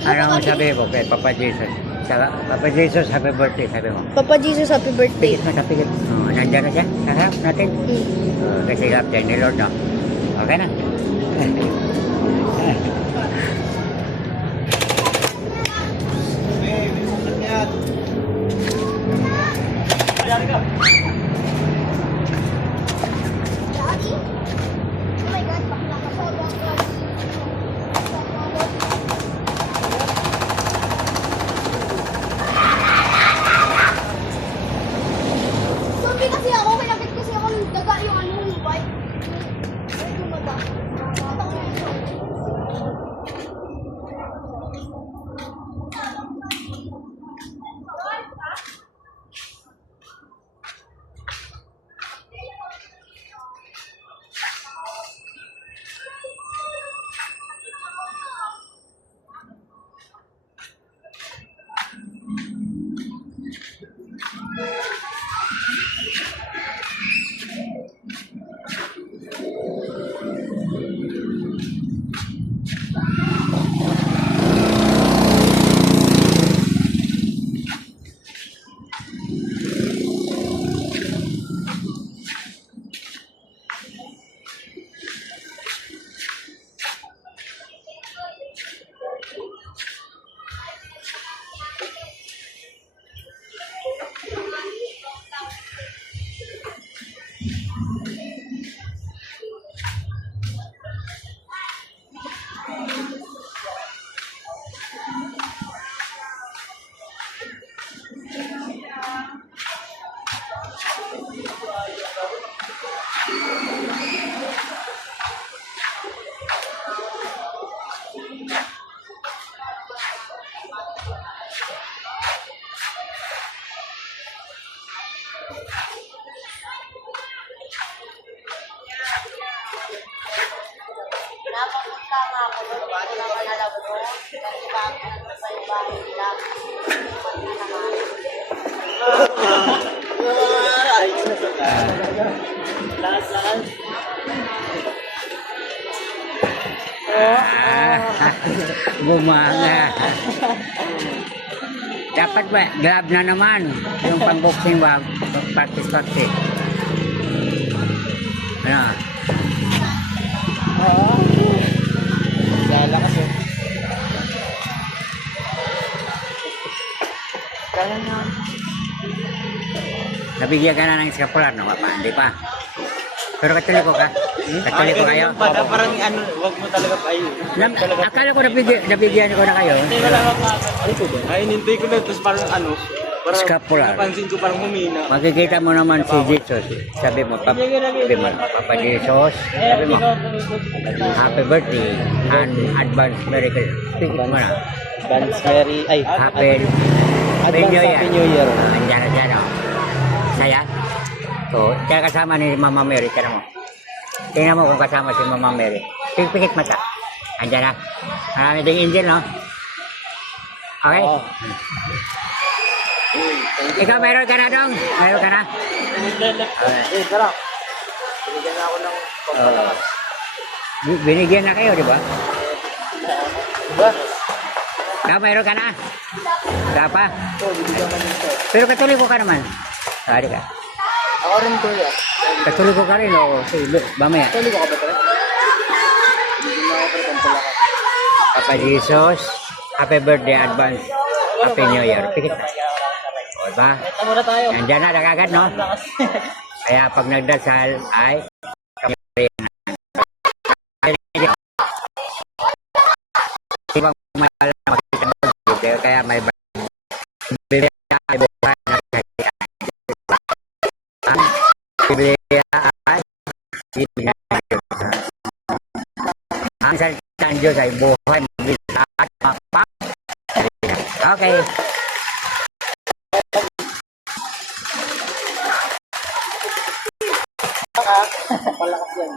Ano mo sabi mo kay Papa Jesus? Papa Jesus, happy birthday, sabi mo. Papa Jesus, happy birthday. Pikit mo sa pikit. Oh, nandiyan na siya. Sarap natin. Kasi harap dyan ni Lord, no? Okay na. Daddy? Oh my God, bakla ka sobrang close. Sorry kasi ako, malapit kasi ako ng daga yung ano yung bike. Ay, gumaga. Matang na yun. Napapunta nga ako doon, hindi ko naman alam doon. Kasi bakit ano pa yung bahay nila. Lipat na naman. Bumanga. Dapat ba, glove na naman. Yung pang-boxing ba, practice. Ano? Lalakas yun. Kaya na. Nabigyan ka na ng scapular, no? Hindi pa. Pero katoliko ka? Katoliko kayo? Parang ano, wag mo talaga kayo. Akala ko nabigyan ko na kayo. Ay, nintay ko na, tapos parang ano, parang Scapular. napansin ko parang humina. Makikita mo naman si Jesus. Sabi mo, Papa Jesus. Sabi mo, happy birthday and advance Merry Christmas. Pikit mo na. Vance Mary, ay, Happy Happy New Year. Andiyan na dyan, oh. Saya. So, kaya kasama ni Mama Mary. Tignan mo. Tingnan mo kung kasama si Mama Mary. Pikit mata. Andiyan na. Marami ding angel, no? Okay? Oo. Ikaw, meron ka na dong? Meron ka na? Eh, tara. Binigyan na ako ng pagpalakas. Binigyan na kayo, di ba? Diba? Ikaw, meron ka na? Wala pa? Oo, binigyan ka ng ito. Pero katoliko ka naman. Sorry ka. Ako rin ko yan. Katoliko ka rin, o? Sige, mamaya. Tuloy ko ka ba talaga? Binigyan na ako ng pagpalakas. Papa Jesus, happy birthday advance. Happy New Year. Pikit na. O, diba? Ito muna tayo. Nandiyan na, agad, no? Kaya pag nagdasal ay ibang malala makita mo dito, kaya may Biblia ay buhay na salita. Ang Biblia ay Biblia ng Diyos. Ang salita ng Diyos ay buhay, mabilis at mapapalita. Okay. Palakas yan.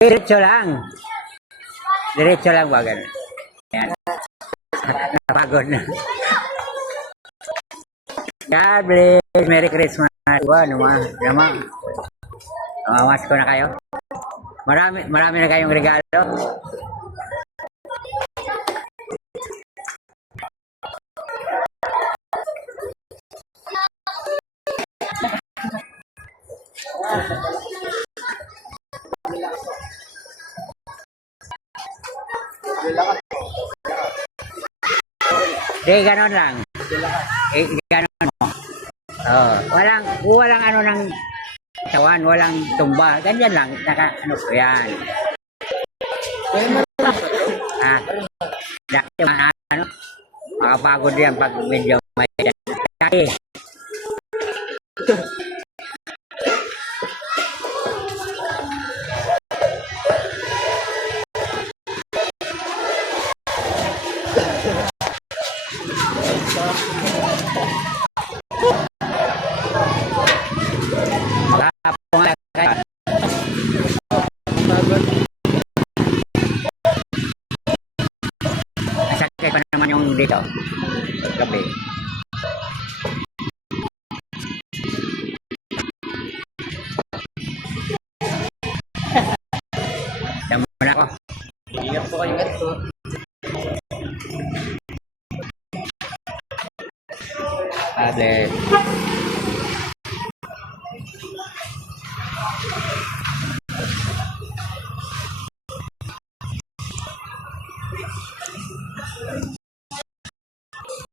Diretso lang. Diretso lang ba ganun? Yan. Napagod na. God bless. Merry Christmas. Naman. Mamas ko na kayo. Marami na kayong regalo. Di, ganon lang. Ganon mo. Oh, walang ano ng tawan, walang tumba. Ganyan lang. Yan. Ah, dati ano, makapagod yan pag medyo may dati. Sakit pa naman yung dito. Gabi. Damo na ako. Ingat po kayo ito. Ate.